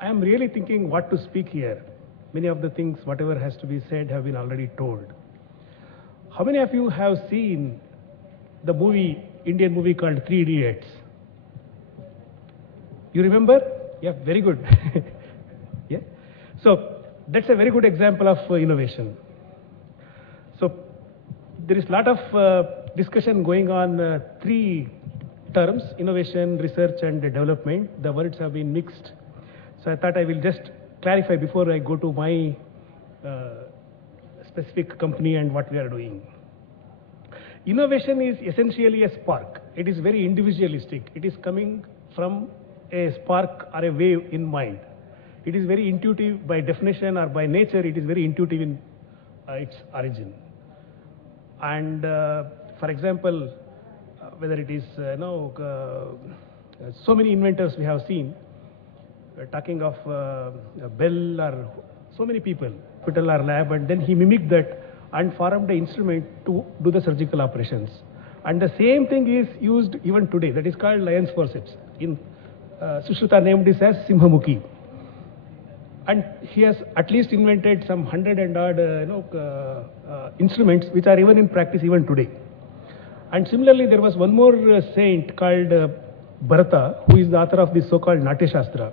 I am really thinking what to speak here. Many of the things, whatever has to be said, have been already told. How many of you have seen the movie, Indian movie called Three Idiots? You remember? Yeah, very good. Yeah. So that's a very good example of innovation. So there is a lot of discussion going on three terms: innovation, research, and development. The words have been mixed. So I thought I will just clarify before I go to my specific company and what we are doing. Innovation is essentially a spark. It is very individualistic. It is coming from a spark or a wave in mind. It is very intuitive by definition, or by nature it is very intuitive in its origin. And for example, whether it is so many inventors we have seen, talking of Bell or so many people, hospital or lab, and then he mimicked that and formed the instrument to do the surgical operations. And the same thing is used even today. That is called lion's forceps. In Sushruta named this as Simhamukhi. And he has at least invented some 100 and odd instruments which are even in practice even today. And similarly, there was one more saint called Bharata, who is the author of this so-called Natya Shastra.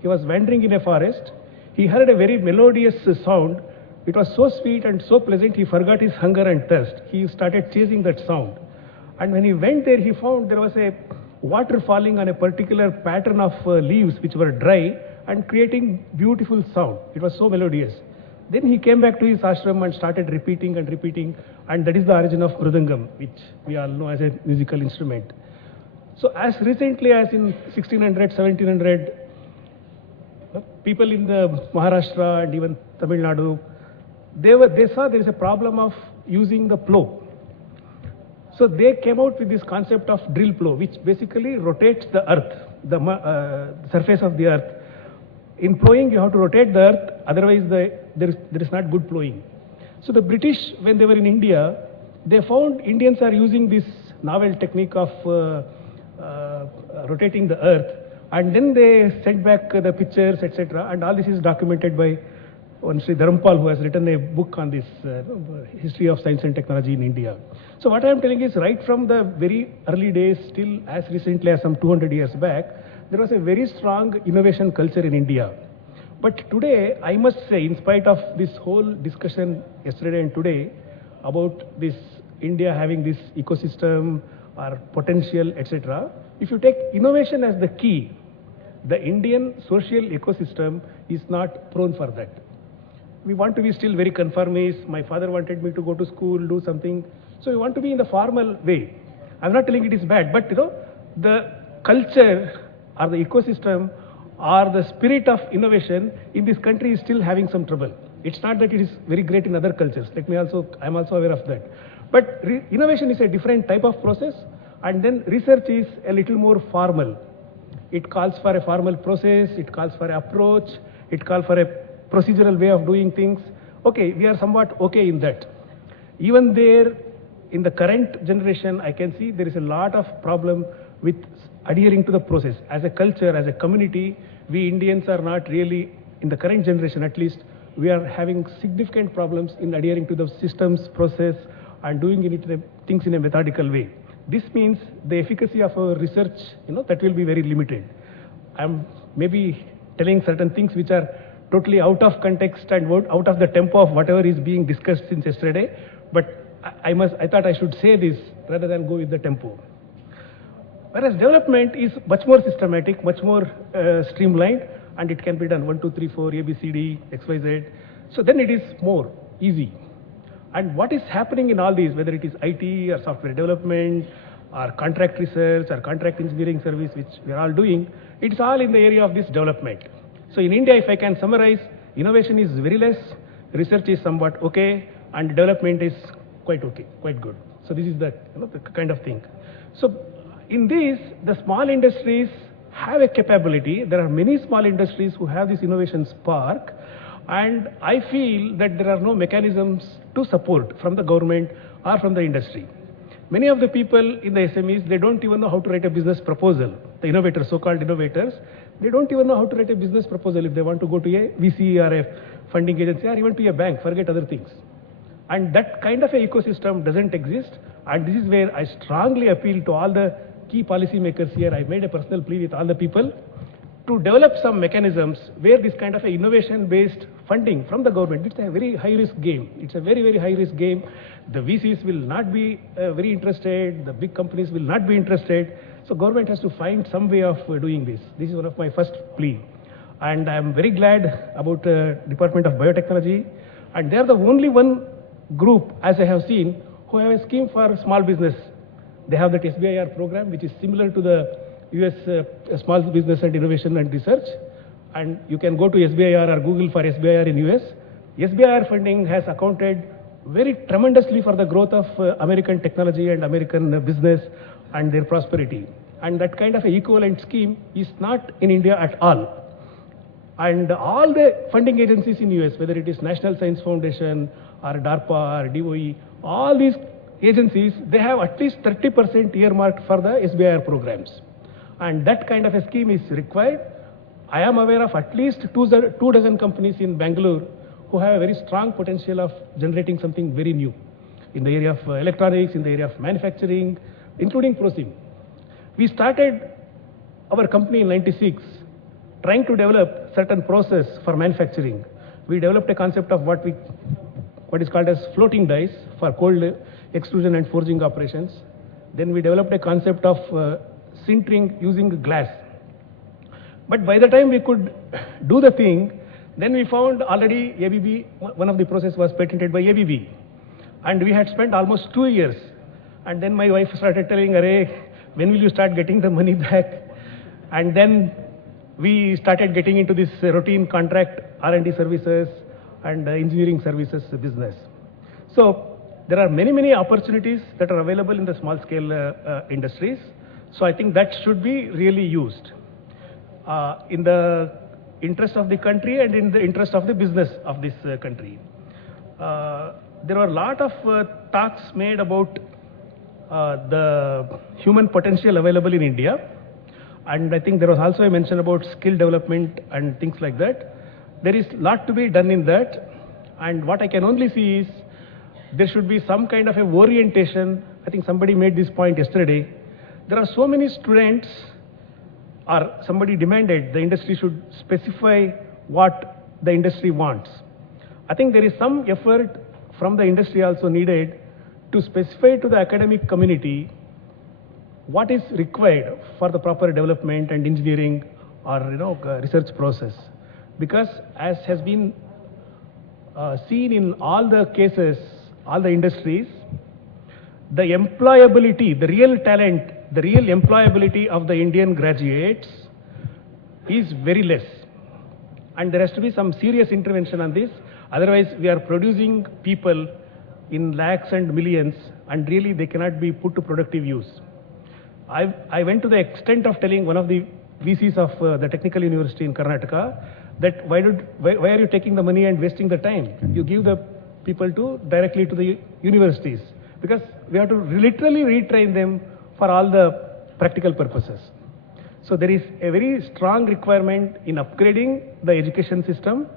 He was wandering in a forest. He heard a very melodious sound. It was so sweet and so pleasant, he forgot his hunger and thirst. He started chasing that sound. And when he went there, he found there was a water falling on a particular pattern of leaves which were dry and creating beautiful sound. It was so melodious. Then he came back to his ashram and started repeating and repeating, and that is the origin of Mridangam, which we all know as a musical instrument. So as recently as in 1600, 1700, people in the Maharashtra and even Tamil Nadu, they saw there is a problem of using the plow. So they came out with this concept of drill plow, which basically rotates the earth, the surface of the earth. In plowing, you have to rotate the earth, otherwise there is not good plowing. So the British, when they were in India, they found Indians are using this novel technique of rotating the earth, and then they sent back the pictures, etc. And all this is documented by one Sri Dharampal, who has written a book on this history of science and technology in India. So what I am telling is, right from the very early days till as recently as some 200 years back, there was a very strong innovation culture in India. But today, I must say, in spite of this whole discussion yesterday and today about this India having this ecosystem or potential, etc., if you take innovation as the key, the Indian social ecosystem is not prone for that. We want to be still very conformist. My father wanted me to go to school, do something. So we want to be in the formal way. I'm not telling it is bad, but the culture or the ecosystem or the spirit of innovation in this country is still having some trouble. It's not that it is very great in other cultures. I'm also aware of that. But innovation is a different type of process, and then research is a little more formal. It calls for a formal process, it calls for an approach, it calls for a procedural way of doing things. Okay, we are somewhat okay in that. Even there, in the current generation, I can see there is a lot of problem with adhering to the process. As a culture, as a community, we Indians are not really, in the current generation at least, we are having significant problems in adhering to the systems, process, and doing things in a methodical way. This means the efficacy of our research, that will be very limited. I'm maybe telling certain things which are totally out of context and out of the tempo of whatever is being discussed since yesterday, but I thought I should say this rather than go with the tempo. Whereas development is much more systematic, much more streamlined, and it can be done 1, 2, 3, 4, A, B, C, D, X, Y, Z. So then it is more easy. And what is happening in all these, whether it is IT or software development or contract research or contract engineering service, which we are all doing, it's all in the area of this development. So in India, if I can summarize, innovation is very less, research is somewhat okay, and development is quite okay, quite good. So this is the kind of thing. So in these, the small industries have a capability. There are many small industries who have this innovation spark, and I feel that there are no mechanisms to support from the government or from the industry. Many of the people in the SMEs, they don't even know how to write a business proposal. the innovators, so-called innovators, they don't even know how to write a business proposal if they want to go to a VC or a funding agency or even to a bank, forget other things. And that kind of a ecosystem doesn't exist. And this is where I strongly appeal to all the key policymakers here. I made a personal plea with all the people to develop some mechanisms where this kind of a innovation-based funding from the government, it's a very high-risk game. It's a very, very high-risk game. The VCs will not be very interested. The big companies will not be interested. So government has to find some way of doing this. This is one of my first plea. And I'm very glad about Department of Biotechnology. And they are the only one group, as I have seen, who have a scheme for small business. They have that SBIR program, which is similar to the US Small Business and Innovation and Research. And you can go to SBIR or Google for SBIR in US. SBIR funding has accounted very tremendously for the growth of American technology and American business and their prosperity. And that kind of an equivalent scheme is not in India at all. And all the funding agencies in US, whether it is National Science Foundation or DARPA or DOE, all these agencies, they have at least 30% earmarked for the SBIR programs. And that kind of a scheme is required. I am aware of at least two dozen companies in Bangalore who have a very strong potential of generating something very new in the area of electronics, in the area of manufacturing, including ProSim. We started our company in '96 trying to develop certain process for manufacturing. We developed a concept of what is called as floating dies for cold extrusion and forging operations. Then we developed a concept of sintering using glass. But by the time we could do the thing, then we found already ABB, one of the process was patented by ABB. And we had spent almost 2 years. And then my wife started telling, "Arey, when will you start getting the money back?" And then we started getting into this routine contract R&D services and engineering services business. So there are many, many opportunities that are available in the small scale industries. So I think that should be really used in the interest of the country and in the interest of the business of this country. There were a lot of talks made about the human potential available in India. And I think there was also a mention about skill development and things like that. There is a lot to be done in that. And what I can only see is there should be some kind of a orientation. I think somebody made this point yesterday. There are so many students, or somebody demanded the industry should specify what the industry wants. I think there is some effort from the industry also needed to specify to the academic community what is required for the proper development and engineering or research process. Because as has been seen in all the cases, all the industries, the employability, the real talent, the real employability of the Indian graduates is very less. And there has to be some serious intervention on this. Otherwise, we are producing people in lakhs and millions, and really they cannot be put to productive use. I went to the extent of telling one of the VCs of the Technical University in Karnataka that why are you taking the money and wasting the time? You give the people directly to the universities, because we have to literally retrain them for all the practical purposes. So there is a very strong requirement in upgrading the education system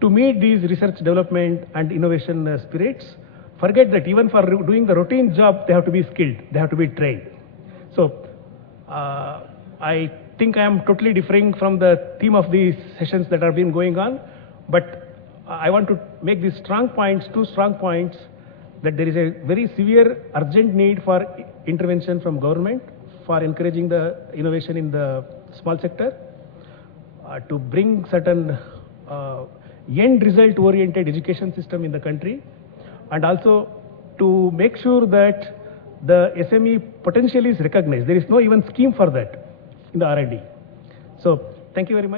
to meet these research development and innovation spirits. Forget that even for doing the routine job, they have to be skilled, they have to be trained. So I think I am totally differing from the theme of these sessions that have been going on, but I want to make these strong points, two strong points, that there is a very severe urgent need for intervention from government for encouraging the innovation in the small sector, to bring certain end result oriented education system in the country, and also to make sure that the SME potential is recognized. There is no even scheme for that in the R&D. So thank you very much.